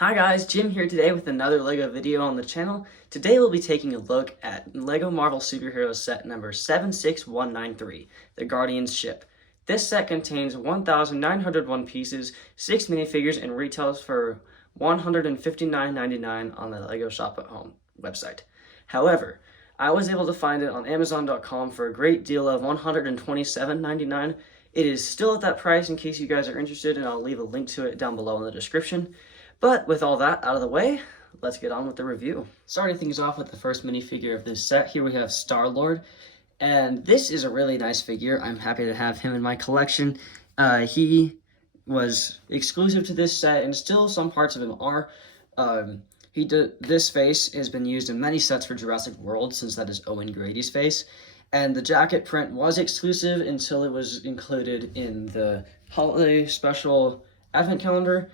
Hi guys, Jim here today with another LEGO video on the channel. Today we'll be taking a look at LEGO Marvel Superheroes set number 76193, the Guardians ship. This set contains 1,901 pieces, 6 minifigures, and retails for $159.99 on the LEGO Shop at Home website. However, I was able to find it on Amazon.com for a great deal of $127.99. It is still at that price in case you guys are interested, and I'll leave a link to it down below in the description. But with all that out of the way, let's get on with the review. Starting things off with the first minifigure of this set, here we have Star-Lord. And this is a really nice figure. I'm happy to have him in my collection. He was exclusive to this set, and still some parts of him are. This face has been used in many sets for Jurassic World, since that is Owen Grady's face. And the jacket print was exclusive until it was included in the holiday special advent calendar.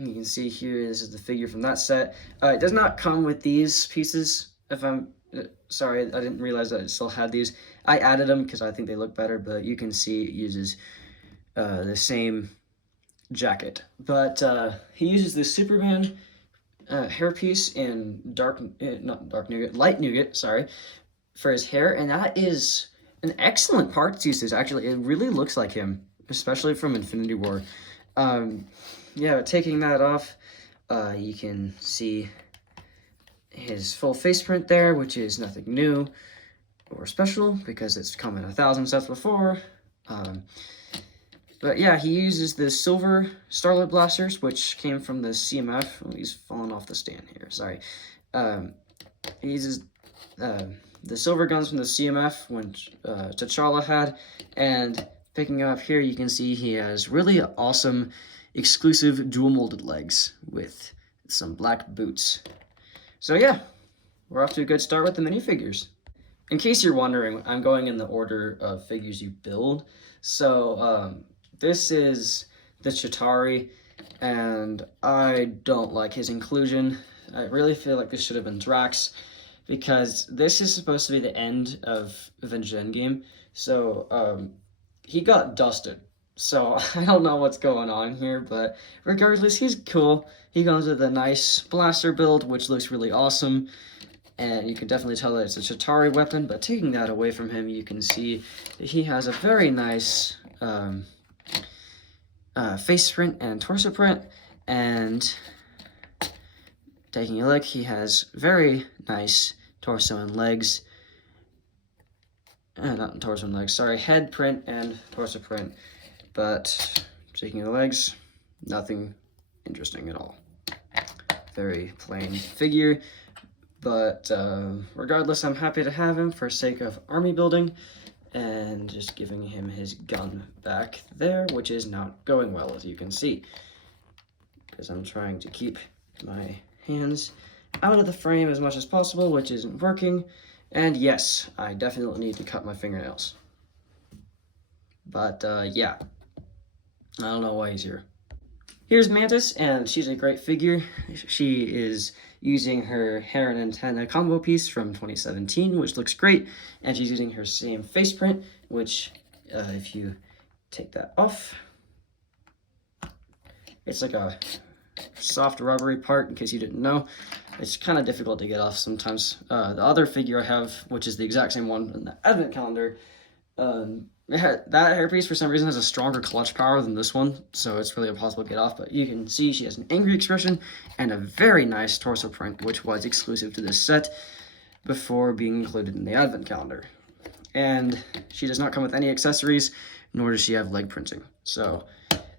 You can see here, this is the figure from that set. It does not come with these pieces. If I'm sorry, I didn't realize that it still had these. I added them because I think they look better, but you can see it uses the same jacket. But he uses the Superman hairpiece in light nougat, sorry, for his hair, and that is an excellent parts usage. Actually, it really looks like him, especially from Infinity War. Yeah, taking that off, you can see his full face print there, which is nothing new or special because it's come in 1,000 sets before. But yeah, he uses the silver Star-Lord blasters, which came from the CMF. Oh, he's fallen off the stand here, sorry. He uses the silver guns from the CMF, which T'Challa had, and picking up here, you can see he has really awesome exclusive dual molded legs with some black boots. So yeah, we're off to a good start with the minifigures. In case you're wondering, I'm going in the order of figures you build. So this is the Chitauri, and I don't like his inclusion. I really feel like this should have been Drax, because this is supposed to be the end of Avengers Endgame. So he got dusted. So I don't know what's going on here, but regardless, he's cool. He comes with a nice blaster build, which looks really awesome. And you can definitely tell that it's a Chitauri weapon, but taking that away from him, you can see that he has a very nice face print and torso print. And taking a look, he has very nice torso and legs. Not torso and legs, sorry, head print and torso print. But taking the legs, nothing interesting at all. Very plain figure, but regardless, I'm happy to have him for sake of army building, and just giving him his gun back there, which is not going well, as you can see, because I'm trying to keep my hands out of the frame as much as possible, which isn't working. And yes, I definitely need to cut my fingernails. But yeah, I don't know why he's here. Here's Mantis, and she's a great figure. She is using her hair and antenna combo piece from 2017, which looks great, and she's using her same face print, which if you take that off, it's like a soft rubbery part, in case you didn't know. It's kind of difficult to get off sometimes. The other figure I have, which is the exact same one in the advent calendar, that hairpiece for some reason has a stronger clutch power than this one, so it's really impossible to get off. But you can see she has an angry expression and a very nice torso print, which was exclusive to this set before being included in the advent calendar. And she does not come with any accessories, nor does she have leg printing. So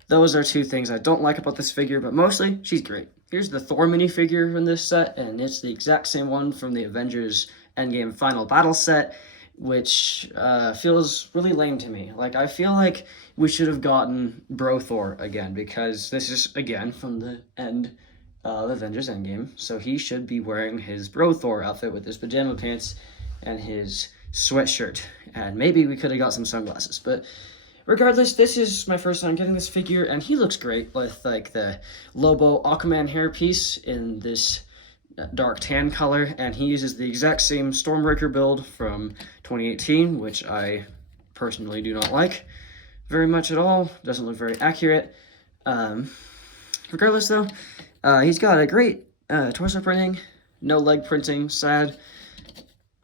those are two things I don't like about this figure, but mostly she's great. Here's the Thor minifigure from this set, and it's the exact same one from the Avengers Endgame Final Battle set, which feels really lame to me. Like, I feel like we should have gotten Bro Thor again, because this is, again, from the end of Avengers Endgame, so he should be wearing his Bro Thor outfit with his pajama pants and his sweatshirt, and maybe we could have got some sunglasses. But regardless, this is my first time getting this figure, and he looks great with, like, the Lobo Aquaman hairpiece in this dark tan color, and he uses the exact same Stormbreaker build from 2018, which I personally do not like very much at all. Doesn't look very accurate. Regardless though, He's got a great torso printing, no leg printing, sad,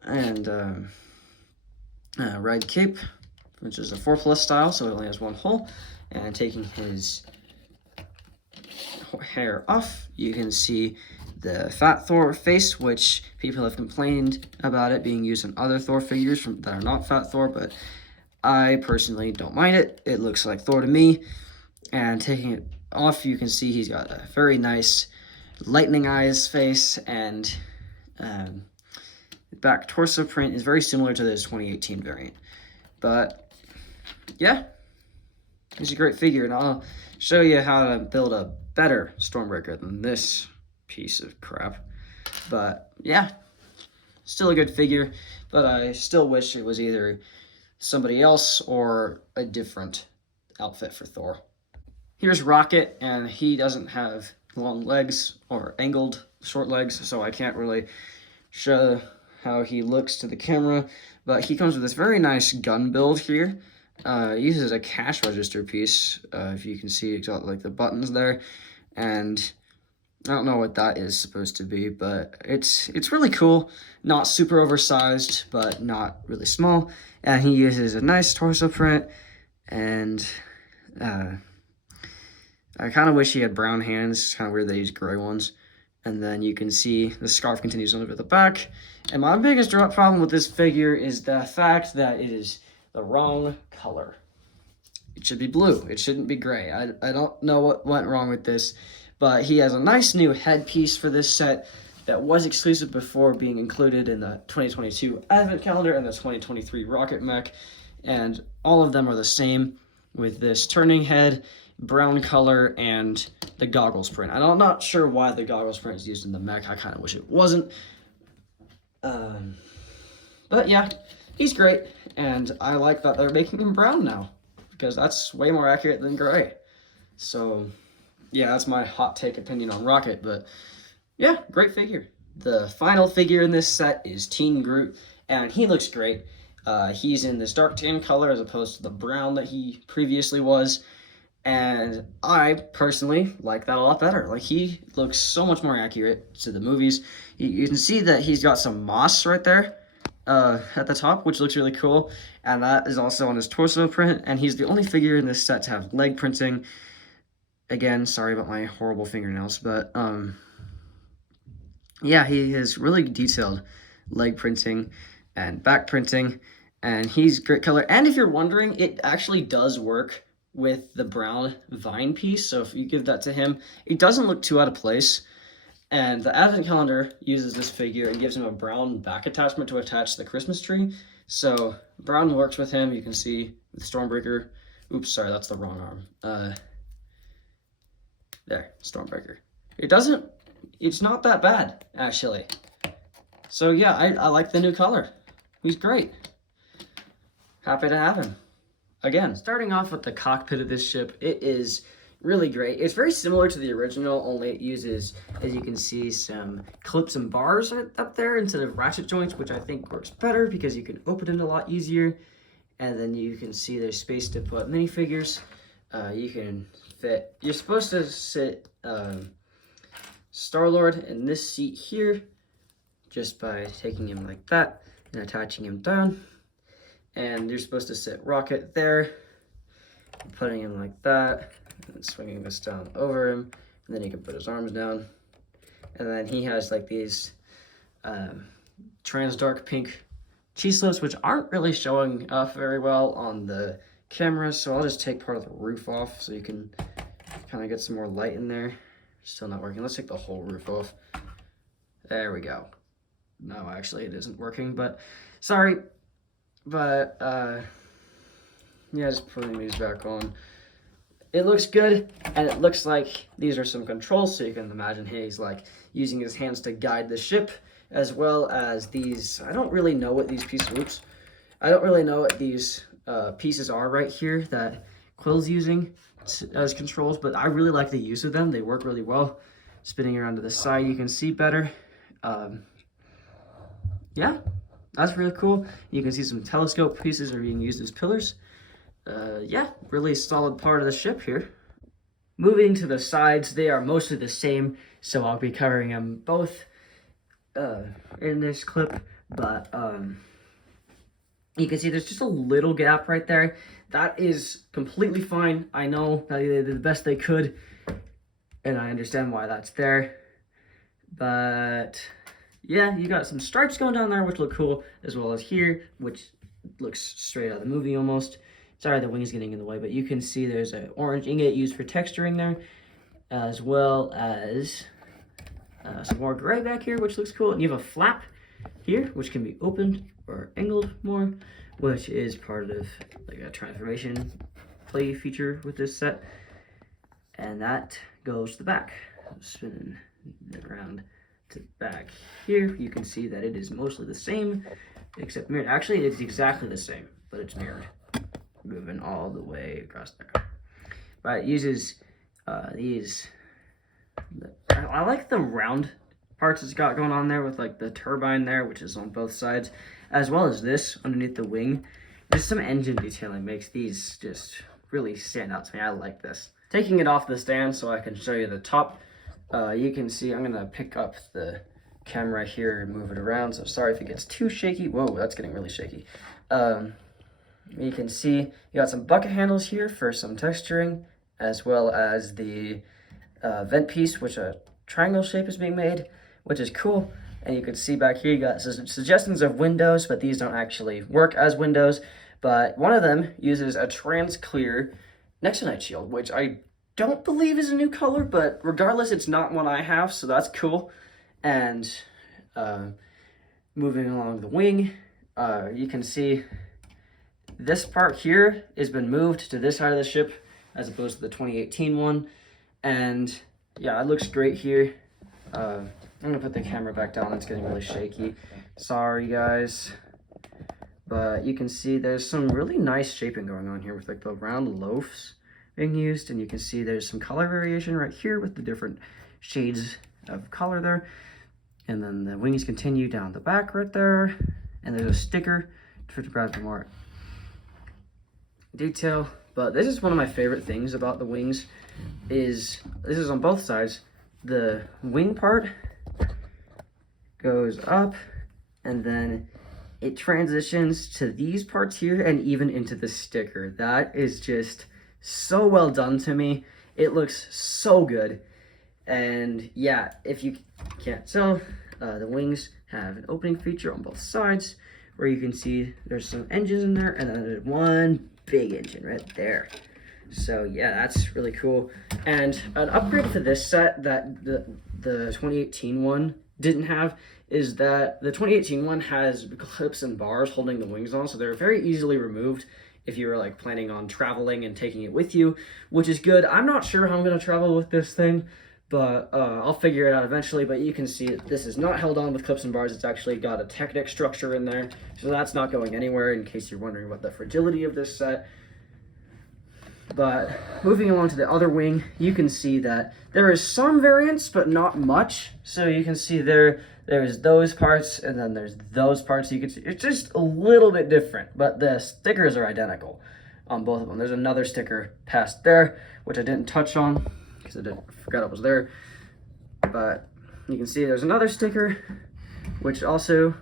and red cape, which is a 4+ style, so it only has one hole. And taking his hair off, you can see the Fat Thor face, which people have complained about it being used in other Thor figures that are not Fat Thor, but I personally don't mind it. It looks like Thor to me. And taking it off, you can see he's got a very nice lightning eyes face, and back torso print is very similar to this 2018 variant. But yeah, it's a great figure, and I'll show you how to build a better Stormbreaker than this piece of crap. But yeah, still a good figure, but I still wish it was either somebody else or a different outfit for Thor. Here's Rocket, and he doesn't have long legs or angled short legs, so I can't really show how he looks to the camera, but he comes with this very nice gun build here. Uses a cash register piece, if you can see, it's got like the buttons there, and I don't know what that is supposed to be, but it's really cool. Not super oversized, but not really small, and he uses a nice torso print, and I kind of wish he had brown hands. It's kind of weird they use gray ones. And then you can see the scarf continues on over the back. And my biggest problem with this figure is the fact that it is the wrong color. It should be blue. It shouldn't be gray. I don't know what went wrong with this, but he has a nice new headpiece for this set that was exclusive before being included in the 2022 Advent Calendar and the 2023 Rocket Mech. And all of them are the same with this turning head, brown color, and the goggles print. I'm not sure why the goggles print is used in the mech. I kind of wish it wasn't. But yeah, he's great, and I like that they're making him brown now, because that's way more accurate than gray. So yeah, that's my hot take opinion on Rocket, but yeah, great figure. The final figure in this set is Teen Groot, and he looks great. He's in this dark tan color as opposed to the brown that he previously was. And I personally like that a lot better. Like, he looks so much more accurate to the movies. You can see that he's got some moss right there at the top, which looks really cool. And that is also on his torso print. And he's the only figure in this set to have leg printing. Again, sorry about my horrible fingernails, but yeah, he has really detailed leg printing and back printing. And he's great color. And if you're wondering, it actually does work with the brown vine piece, so if you give that to him, it doesn't look too out of place. And the Advent Calendar uses this figure and gives him a brown back attachment to attach to the Christmas tree, so brown works with him. You can see with Stormbreaker, oops, sorry, that's the wrong arm. There, Stormbreaker. It's not that bad, actually. So yeah, I like the new color. He's great. Happy to have him. Again, starting off with the cockpit of this ship, it is really great. It's very similar to the original, only it uses, as you can see, some clips and bars up there instead of ratchet joints, which I think works better because you can open it a lot easier. And then you can see there's space to put minifigures. You can fit, you're supposed to sit Star-Lord in this seat here, just by taking him like that and attaching him down. And you're supposed to sit Rocket there, putting him like that, and swinging this down over him, and then he can put his arms down. And then he has like these trans dark pink cheese slips, which aren't really showing up very well on the camera, so I'll just take part of the roof off so you can kind of get some more light in there. Still not working. Let's take the whole roof off. There we go. No, actually it isn't working, but sorry. But, yeah, just putting these back on. It looks good, and it looks like these are some controls, so you can imagine he's, like, using his hands to guide the ship, as well as these, I don't really know what these pieces, I don't really know what these pieces are right here that Quill's using as controls, but I really like the use of them. They work really well. Spinning around to the side, you can see better. Yeah. That's really cool. You can see some telescope pieces are being used as pillars. Yeah, really solid part of the ship here. Moving to the sides, they are mostly the same, so I'll be covering them both in this clip, but you can see there's just a little gap right there. That is completely fine. I know that they did the best they could, and I understand why that's there. But yeah, you got some stripes going down there, which look cool, as well as here, which looks straight out of the movie almost. Sorry, the wing's getting in the way, but you can see there's an orange ingot used for texturing there, as well as some more gray back here, which looks cool. And you have a flap here, which can be opened or angled more, which is part of like a transformation play feature with this set. And that goes to the back. Spinning it around to the back here, you can see that it is mostly the same, except mirrored. Actually, it's exactly the same, but it's mirrored, moving all the way across there. But it uses these. I like the round parts it's got going on there with like the turbine there, which is on both sides, as well as this underneath the wing. Just some engine detailing makes these just really stand out to me. I like this. Taking it off the stand so I can show you the top, you can see I'm gonna pick up the camera here and move it around, so sorry if it gets too shaky. Whoa, that's getting really shaky. You can see you got some bucket handles here for some texturing, as well as the vent piece, which a triangle shape is being made, which is cool. And you can see back here you got some suggestions of windows, but these don't actually work as windows. But one of them uses a trans clear Nexonite shield, which I don't believe is a new color, but regardless, it's not one I have, so that's cool. And moving along the wing, you can see this part here has been moved to this side of the ship as opposed to the 2018 one. And yeah, it looks great here. I'm gonna put the camera back down, it's getting really shaky. Sorry guys. But you can see there's some really nice shaping going on here with like the round loaves being used, and you can see there's some color variation right here with the different shades of color there. And then the wings continue down the back right there, and there's a sticker to grab more detail. But this is one of my favorite things about the wings, is this is on both sides. The wing part goes up, and then it transitions to these parts here and even into the sticker. That is just so well done to me. It looks so good. And yeah, if you can't tell, the wings have an opening feature on both sides where you can see there's some engines in there, and then there's one big engine right there. So yeah, that's really cool. And an upgrade for this set that the 2018 one didn't have is that the 2018 one has clips and bars holding the wings on, so they're very easily removed if you were like planning on traveling and taking it with you, which is good. I'm not sure how I'm gonna travel with this thing, but I'll figure it out eventually. But you can see that this is not held on with clips and bars. It's actually got a Technic structure in there, so that's not going anywhere, in case you're wondering about the fragility of this set. But moving along to the other wing, you can see that there is some variance, but not much. So you can see there's those parts, and then there's those parts. You can see it's just a little bit different, but the stickers are identical on both of them. There's another sticker past there, which I didn't touch on because I forgot it was there. But you can see there's another sticker, which also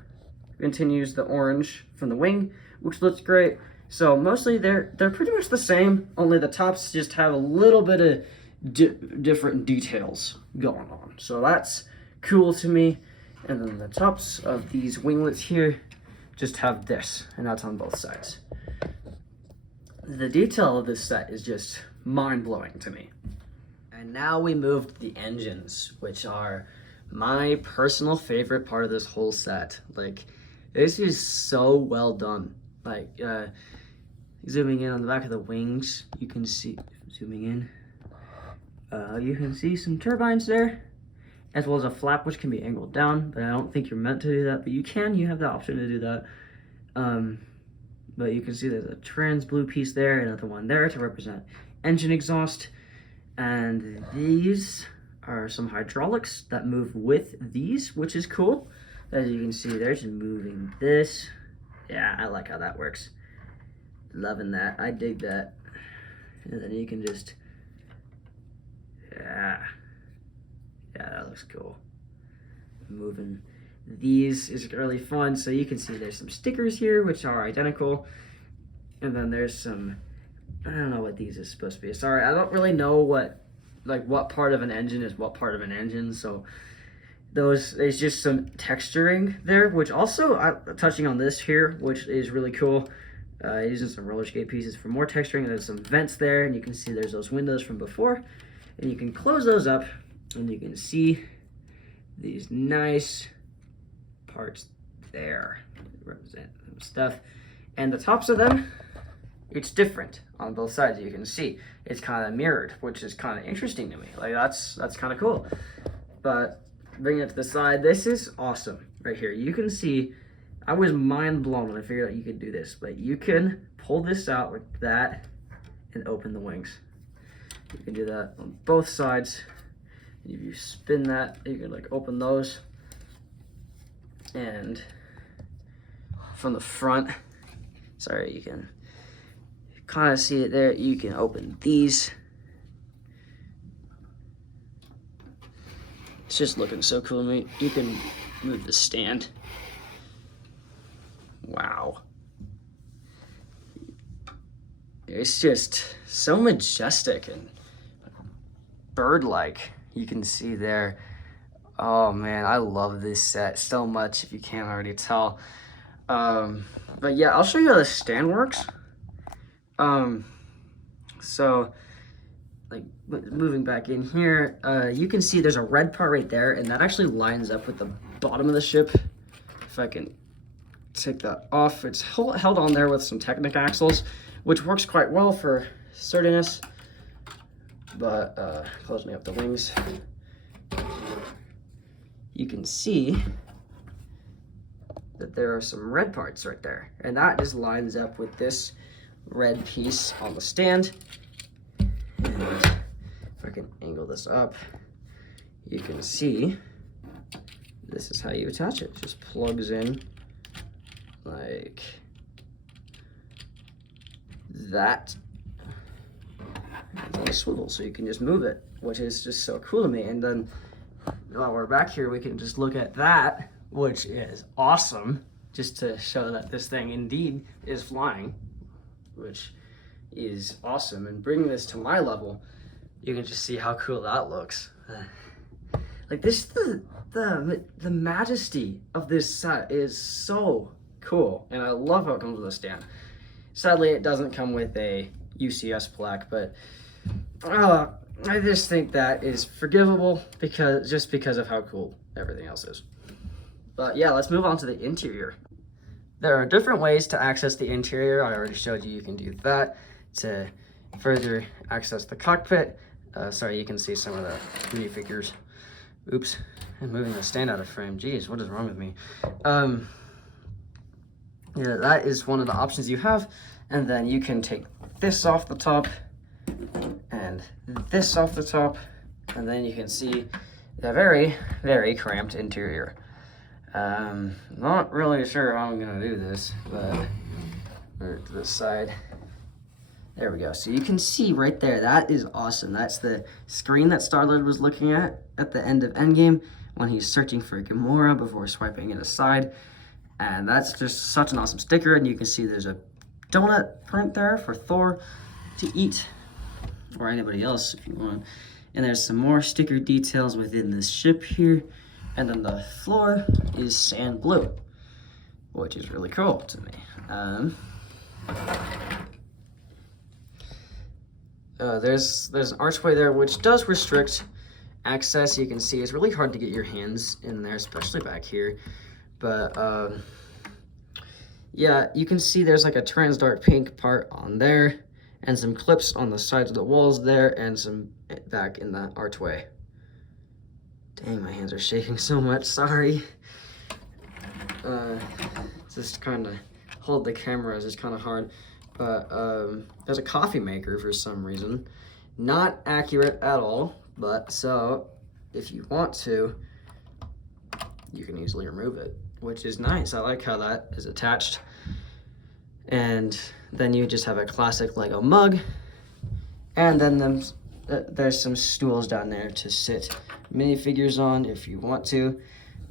continues the orange from the wing, which looks great. So mostly they're pretty much the same, only the tops just have a little bit of different details going on. So that's cool to me. And then the tops of these winglets here just have this, and that's on both sides. The detail of this set is just mind-blowing to me. And now we move to the engines, which are my personal favorite part of this whole set. Like, this is so well done. Like, zooming in on the back of the wings, you can see, zooming in, you can see some turbines there, as well as a flap which can be angled down, but I don't think you're meant to do that, but you can, you have the option to do that. But you can see there's a trans blue piece there, another one there to represent engine exhaust, and these are some hydraulics that move with these, which is cool. As you can see, they're just moving this. Yeah, I like how that works. Loving that, I dig that. And then you can just Yeah. Yeah, that looks cool. Moving these is really fun. So you can see there's some stickers here, which are identical. And then there's some, I don't know what these is supposed to be. Sorry, I don't really know what part of an engine is what part of an engine. So there's just some texturing there, which also, touching on this here, which is really cool. Using some roller skate pieces for more texturing. There's some vents there, and you can see there's those windows from before. And you can close those up, and you can see these nice parts there. Represent some stuff. And the tops of them, it's different on both sides. You can see it's kind of mirrored, which is kind of interesting to me. Like, that's kind of cool. But bringing it to the side, this is awesome right here. You can see, I was mind blown when I figured out you could do this, but you can pull this out like that and open the wings. You can do that on both sides. If you spin that, you can like open those. And from the front, sorry, you can kind of see it there. You can open these. It's just looking so cool to me. You can move the stand. Wow. It's just so majestic and bird-like. You can see there. Oh man, I love this set so much, if you can't already tell. But yeah, I'll show you how the stand works. So like moving back in here, you can see there's a red part right there, and that actually lines up with the bottom of the ship. If I can take that off, it's held on there with some Technic axles, which works quite well for sturdiness. But closing up the wings, you can see that there are some red parts right there, and that just lines up with this red piece on the stand. And if I can angle this up, you can see this is how you attach it. It just plugs in like that. It's on a swivel, so you can just move it, which is just so cool to me. And then while we're back here, we can just look at that, which is awesome, just to show that this thing indeed is flying, which is awesome. And bringing this to my level, you can just see how cool that looks. Like this, the majesty of this set is so cool, and I love how it comes with a stand. Sadly, it doesn't come with a UCS plaque, but I just think that is forgivable because of how cool everything else is. But yeah, let's move on to the interior. There are different ways to access the interior. I already showed you can do that. To further access the cockpit, sorry, you can see some of the minifigures. Oops, I'm moving the stand out of frame. Jeez, what is wrong with me? Yeah, that is one of the options you have. And then you can take this off the top and this off the top, and then you can see the very, very cramped interior. Not really sure how I'm gonna do this, but to this side. There we go. So you can see right there, that is awesome. That's the screen that Star-Lord was looking at the end of Endgame when he's searching for Gamora before swiping it aside. And that's just such an awesome sticker. And you can see there's a donut print there for Thor to eat, or anybody else if you want. And there's some more sticker details within this ship here. And then the floor is sand blue, which is really cool to me. There's an archway there which does restrict access. You can see it's really hard to get your hands in there, especially back here. But yeah, you can see there's like a trans dark pink part on there, and some clips on the sides of the walls there, and some back in that archway. Dang, my hands are shaking so much, sorry. Just kind of hold the camera is just kind of hard. But there's a coffee maker for some reason. Not accurate at all, but so if you want to, you can easily remove it, which is nice. I like how that is attached. And then you just have a classic Lego mug, and then them there's some stools down there to sit minifigures on if you want to.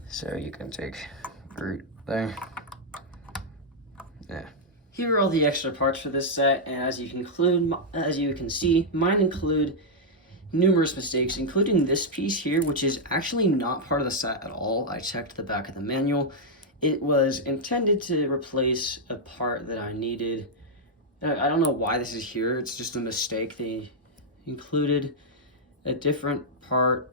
So you can take Groot there. Yeah. Here are all the extra parts for this set, and as you can see, mine include numerous mistakes, including this piece here, which is actually not part of the set at all. I checked the back of the manual. It was intended to replace a part that I needed. I don't know why this is here. It's just a mistake. They included a different part,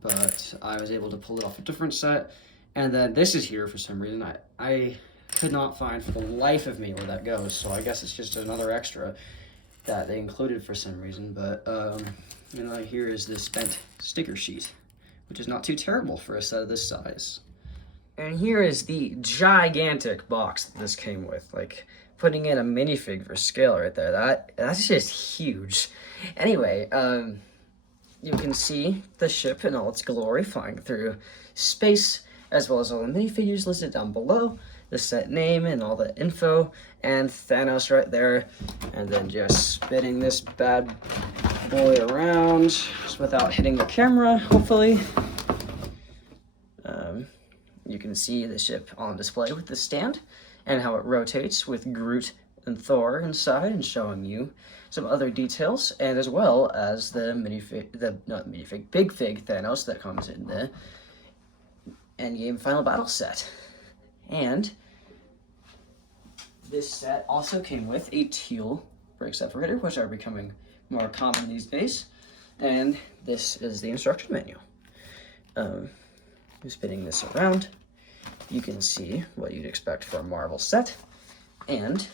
but I was able to pull it off a different set. And then this is here for some reason. I could not find for the life of me where that goes, so I guess it's just another extra that they included for some reason. But and here is this bent sticker sheet, which is not too terrible for a set of this size. And here is the gigantic box that this came with. Like, putting in a minifig for scale right there, that's just huge. Anyway, you can see the ship in all its glory flying through space, as well as all the minifigures listed down below, the set name and all the info, and Thanos right there, and then just spinning this bad boy around just without hitting the camera, hopefully. You can see the ship on display with the stand and how it rotates with Groot and Thor inside and showing you some other details, and as well as the big fig Thanos that comes in the Endgame Final Battle set. And this set also came with a teal brake separator, which are becoming more common these days. And this is the instruction manual. Spinning this around, you can see what you'd expect for a Marvel set, and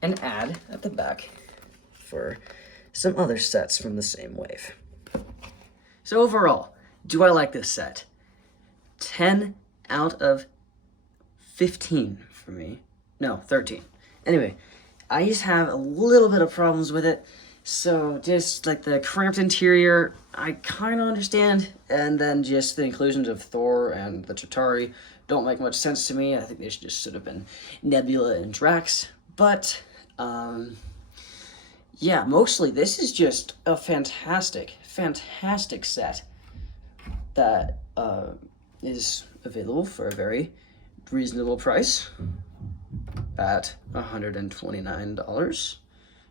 an ad at the back for some other sets from the same wave. So overall, do I like this set? 10 out of 15 for me. No, 13. Anyway, I just have a little bit of problems with it. So just like the cramped interior, I kind of understand. And then just the inclusions of Thor and the Chitauri don't make much sense to me. I think they should have been Nebula and Drax. But, yeah, mostly this is just a fantastic set that is available for a very reasonable price at $129.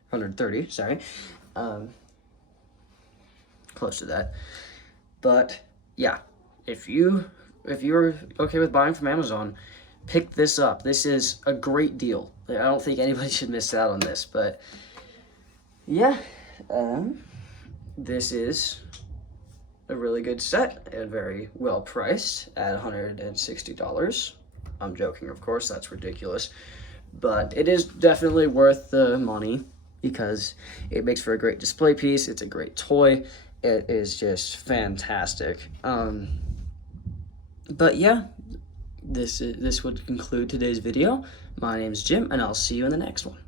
130, sorry. Close to that. But yeah, if you're okay with buying from Amazon, pick this up. This is a great deal. I don't think anybody should miss out on this. But yeah, this is a really good set and very well priced at $160. I'm joking, of course, that's ridiculous. But it is definitely worth the money because it makes for a great display piece. It's a great toy. It is just fantastic. But yeah, this would conclude today's video. My name's Jim, and I'll see you in the next one.